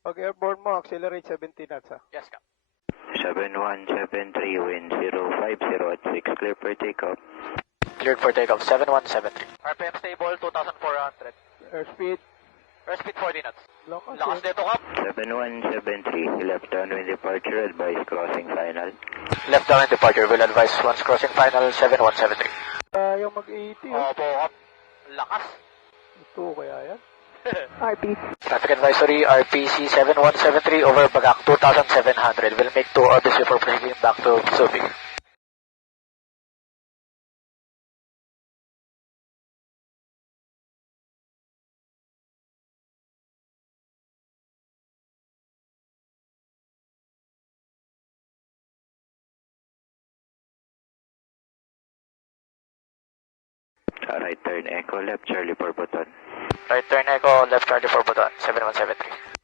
Pag airborne mo, accelerate 70 knots ha. Yes, Cap. 7173, wind 050 at 6, clear for takeoff. Cleared for takeoff, 7173. RPM stable, 2,400. Airspeed, Airspeed 40 knots. lakas Lakas dito, Cap. 7173, left downwind departure, advise crossing final. Left downwind departure, will advise once crossing final, 7173. Tayo mag-80 oh. Opo, Cap. Lakas. Ito kaya yan. Traffic advisory, RPC 7173 over Bagak 2,700. Will make 2 orders before proceeding back to Subic. Right turn echo, left Charlie for button. Right turn echo, left Charlie for Budon, 7173.